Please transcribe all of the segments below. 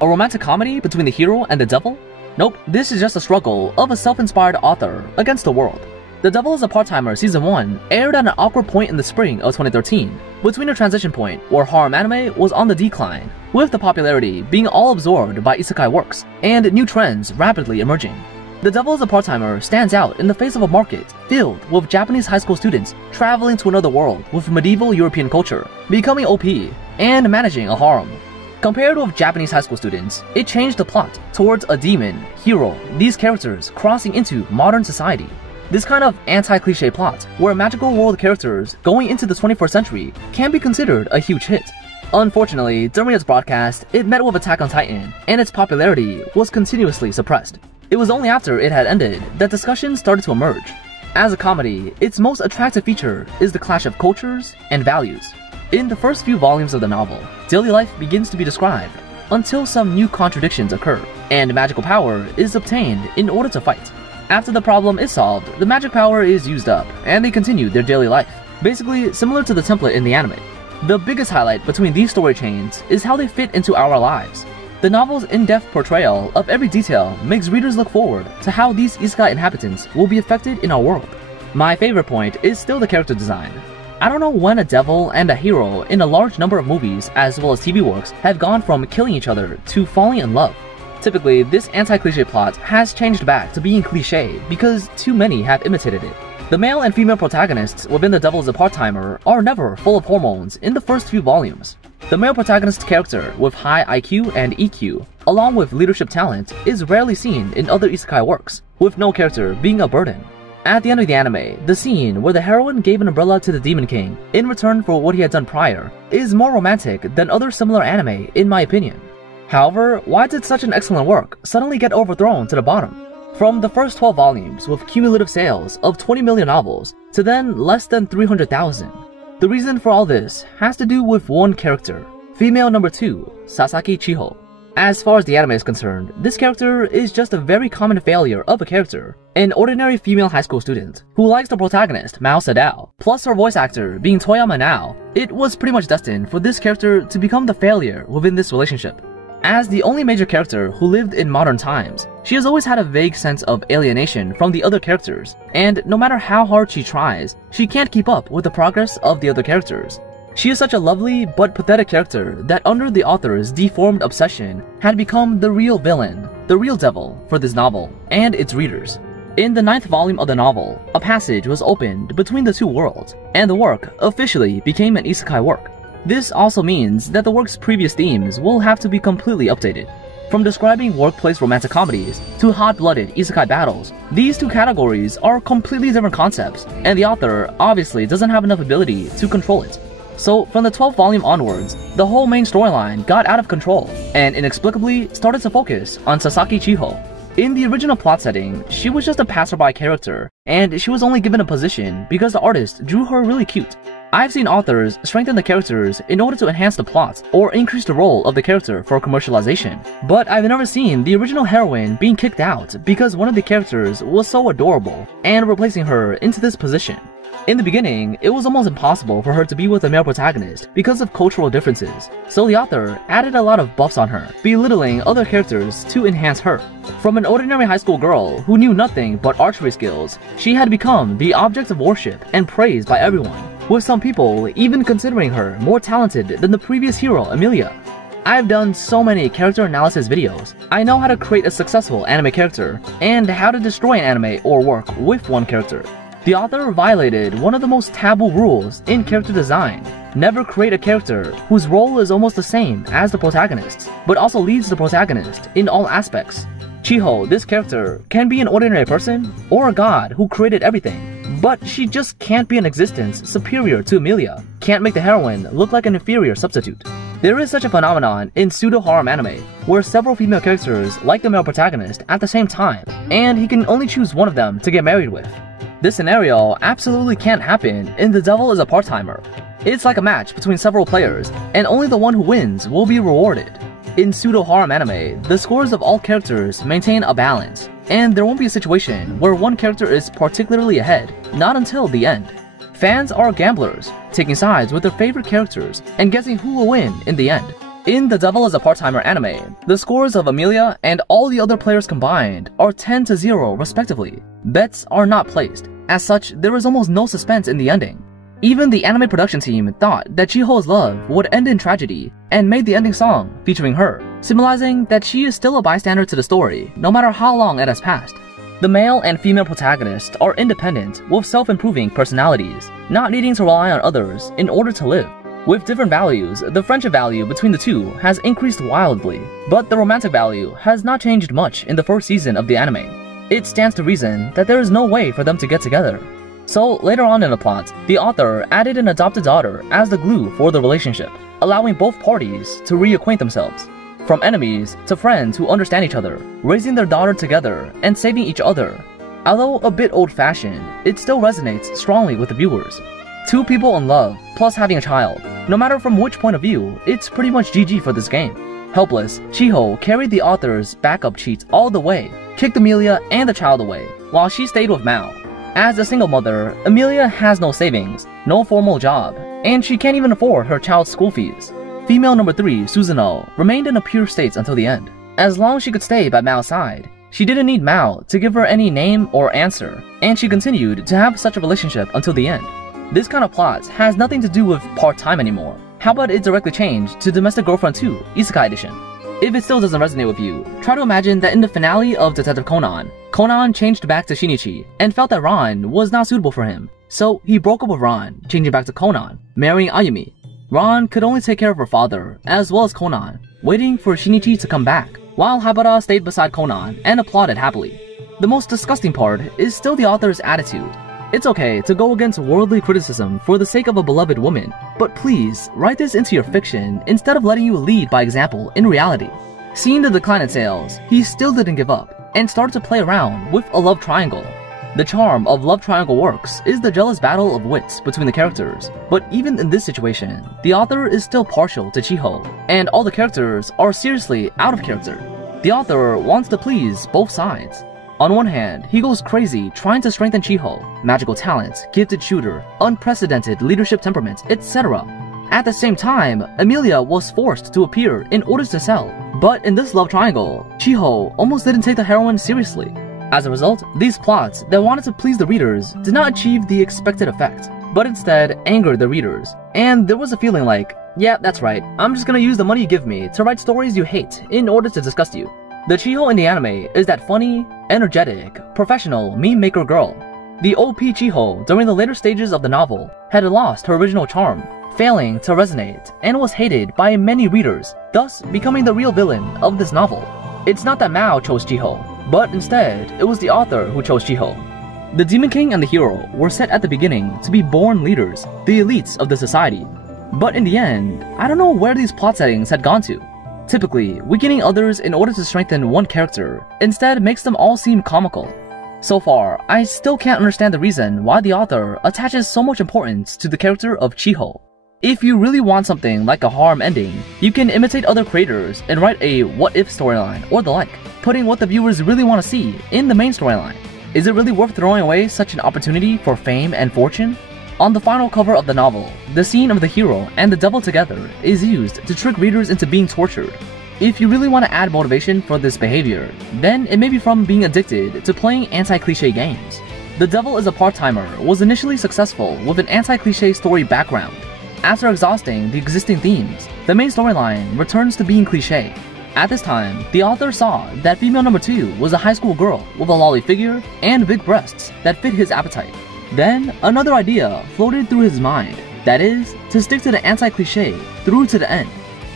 A romantic comedy between the hero and the devil? Nope, this is just a struggle of a self-inspired author against the world. The Devil is a Part-Timer Season 1 aired at an awkward point in the spring of 2013, between a transition point where harem anime was on the decline, with the popularity being all absorbed by isekai works, and new trends rapidly emerging. The Devil is a Part-Timer stands out in the face of a market filled with Japanese high school students traveling to another world with medieval European culture, becoming OP, and managing a harem. Compared with Japanese high school students, it changed the plot towards a demon, hero, these characters crossing into modern society. This kind of anti-cliche plot, where magical world characters going into the 21st century can be considered a huge hit. Unfortunately, during its broadcast, it met with Attack on Titan, and its popularity was continuously suppressed. It was only after it had ended that discussions started to emerge. As a comedy, its most attractive feature is the clash of cultures and values. In the first few volumes of the novel, daily life begins to be described until some new contradictions occur, and magical power is obtained in order to fight. After the problem is solved, the magic power is used up, and they continue their daily life, basically similar to the template in the anime. The biggest highlight between these story chains is how they fit into our lives. The novel's in-depth portrayal of every detail makes readers look forward to how these isekai inhabitants will be affected in our world. My favorite point is still the character design. I don't know when a devil and a hero in a large number of movies as well as TV works have gone from killing each other to falling in love. Typically, this anti-cliche plot has changed back to being cliche because too many have imitated it. The male and female protagonists within The Devil is a Part-Timer are never full of hormones in the first few volumes. The male protagonist character with high IQ and EQ, along with leadership talent, is rarely seen in other isekai works, with no character being a burden. At the end of the anime, the scene where the heroine gave an umbrella to the Demon King in return for what he had done prior is more romantic than other similar anime in my opinion. However, why did such an excellent work suddenly get overthrown to the bottom? From the first 12 volumes with cumulative sales of 20 million novels to then less than 300,000. The reason for all this has to do with one character, female number 2, Sasaki Chiho. As far as the anime is concerned, this character is just a very common failure of a character, an ordinary female high school student who likes the protagonist, Mao Sadao, plus her voice actor being Toyama Nao. It was pretty much destined for this character to become the failure within this relationship. As the only major character who lived in modern times, she has always had a vague sense of alienation from the other characters, and no matter how hard she tries, she can't keep up with the progress of the other characters. She is such a lovely but pathetic character that under the author's deformed obsession had become the real villain, the real devil for this novel and its readers. In the 9th volume of the novel, a passage was opened between the two worlds, and the work officially became an isekai work. This also means that the work's previous themes will have to be completely updated. From describing workplace romantic comedies to hot-blooded isekai battles, these two categories are completely different concepts, and the author obviously doesn't have enough ability to control it. So from the 12th volume onwards, the whole main storyline got out of control, and inexplicably started to focus on Sasaki Chiho. In the original plot setting, she was just a passerby character, and she was only given a position because the artist drew her really cute. I've seen authors strengthen the characters in order to enhance the plot or increase the role of the character for commercialization, but I've never seen the original heroine being kicked out because one of the characters was so adorable and replacing her into this position. In the beginning, it was almost impossible for her to be with a male protagonist because of cultural differences, so the author added a lot of buffs on her, belittling other characters to enhance her. From an ordinary high school girl who knew nothing but archery skills, she had become the object of worship and praised by everyone, with some people even considering her more talented than the previous hero, Emilia. I've done so many character analysis videos. I know how to create a successful anime character, and how to destroy an anime or work with one character. The author violated one of the most taboo rules in character design. Never create a character whose role is almost the same as the protagonist's, but also leads the protagonist in all aspects. Chiho, this character, can be an ordinary person or a god who created everything, but she just can't be an existence superior to Emilia, can't make the heroine look like an inferior substitute. There is such a phenomenon in pseudo-harem anime, where several female characters like the male protagonist at the same time, and he can only choose one of them to get married with. This scenario absolutely can't happen in The Devil is a Part-Timer. It's like a match between several players, and only the one who wins will be rewarded. In pseudo-harem anime, the scores of all characters maintain a balance, and there won't be a situation where one character is particularly ahead, not until the end. Fans are gamblers, taking sides with their favorite characters and guessing who will win in the end. In The Devil is a Part-Timer anime, the scores of Emilia and all the other players combined are 10-0 respectively. Bets are not placed. As such, there is almost no suspense in the ending. Even the anime production team thought that Chiho's love would end in tragedy and made the ending song featuring her, symbolizing that she is still a bystander to the story no matter how long it has passed. The male and female protagonists are independent with self-improving personalities, not needing to rely on others in order to live. With different values, the friendship value between the two has increased wildly, but the romantic value has not changed much in the first season of the anime. It stands to reason that there is no way for them to get together. So later on in the plot, the author added an adopted daughter as the glue for the relationship, allowing both parties to reacquaint themselves. From enemies to friends who understand each other, raising their daughter together and saving each other. Although a bit old-fashioned, it still resonates strongly with the viewers. Two people in love, plus having a child. No matter from which point of view, it's pretty much GG for this game. Helpless, Chiho carried the author's backup cheats all the way, kicked Emilia and the child away, while she stayed with Mao. As a single mother, Emilia has no savings, no formal job, and she can't even afford her child's school fees. Female number 3, Suzuno, remained in a pure state until the end. As long as she could stay by Mao's side, she didn't need Mao to give her any name or answer, and she continued to have such a relationship until the end. This kind of plot has nothing to do with part-time anymore. How about it directly change to Domestic Girlfriend 2, Isekai Edition? If it still doesn't resonate with you, try to imagine that in the finale of Detective Conan, Conan changed back to Shinichi and felt that Ran was not suitable for him. So he broke up with Ran, changing back to Conan, marrying Ayumi. Ran could only take care of her father, as well as Conan, waiting for Shinichi to come back, while Habara stayed beside Conan and applauded happily. The most disgusting part is still the author's attitude. It's okay to go against worldly criticism for the sake of a beloved woman, but please write this into your fiction instead of letting you lead by example in reality. Seeing the decline in sales, he still didn't give up and started to play around with a love triangle. The charm of love triangle works is the jealous battle of wits between the characters, but even in this situation, the author is still partial to Chiho, and all the characters are seriously out of character. The author wants to please both sides. On one hand, he goes crazy trying to strengthen Chiho, magical talents, gifted shooter, unprecedented leadership temperament, etc. At the same time, Emilia was forced to appear in order to sell. But in this love triangle, Chiho almost didn't take the heroine seriously. As a result, these plots that wanted to please the readers did not achieve the expected effect, but instead angered the readers. And there was a feeling like, yeah, that's right, I'm just gonna use the money you give me to write stories you hate in order to disgust you. The Chiho in the anime is that funny, energetic, professional meme maker girl. The OP Chiho during the later stages of the novel had lost her original charm, failing to resonate, and was hated by many readers, thus becoming the real villain of this novel. It's not that Mao chose Chiho, but instead, it was the author who chose Chiho. The Demon King and the hero were set at the beginning to be born leaders, the elites of the society. But in the end, I don't know where these plot settings had gone to. Typically, weakening others in order to strengthen one character instead makes them all seem comical. So far, I still can't understand the reason why the author attaches so much importance to the character of Chiho. If you really want something like a harem ending, you can imitate other creators and write a what-if storyline or the like, putting what the viewers really want to see in the main storyline. Is it really worth throwing away such an opportunity for fame and fortune? On the final cover of the novel, the scene of the hero and the devil together is used to trick readers into being tortured. If you really want to add motivation for this behavior, then it may be from being addicted to playing anti-cliché games. The Devil is a Part-Timer was initially successful with an anti-cliché story background. After exhausting the existing themes, the main storyline returns to being cliché. At this time, the author saw that female number 2 was a high school girl with a loli figure and big breasts that fit his appetite. Then, another idea floated through his mind, that is, to stick to the anti-cliché through to the end.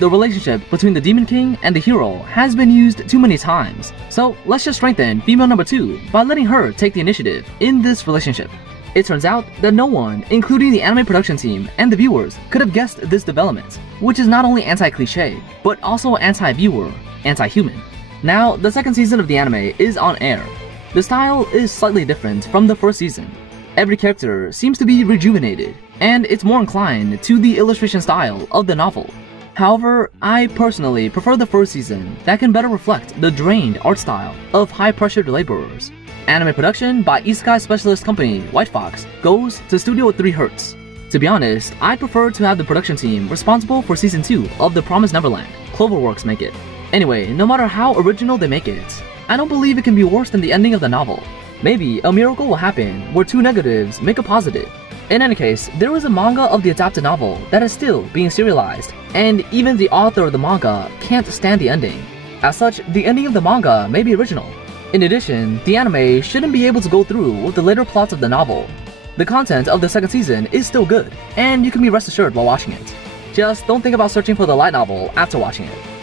The relationship between the Demon King and the hero has been used too many times, so let's just strengthen female number 2 by letting her take the initiative in this relationship. It turns out that no one, including the anime production team and the viewers, could have guessed this development, which is not only anti-cliché, but also anti-viewer, anti-human. Now, the second season of the anime is on air. The style is slightly different from the first season. Every character seems to be rejuvenated, and it's more inclined to the illustration style of the novel. However, I personally prefer the first season that can better reflect the drained art style of high-pressured laborers. Anime production by isekai specialist company White Fox goes to Studio 3 Hertz. To be honest, I'd prefer to have the production team responsible for Season 2 of The Promised Neverland, Cloverworks, make it. Anyway, no matter how original they make it, I don't believe it can be worse than the ending of the novel. Maybe a miracle will happen where two negatives make a positive. In any case, there is a manga of the adapted novel that is still being serialized, and even the author of the manga can't stand the ending. As such, the ending of the manga may be original. In addition, the anime shouldn't be able to go through with the later plots of the novel. The content of the second season is still good, and you can be rest assured while watching it. Just don't think about searching for the light novel after watching it.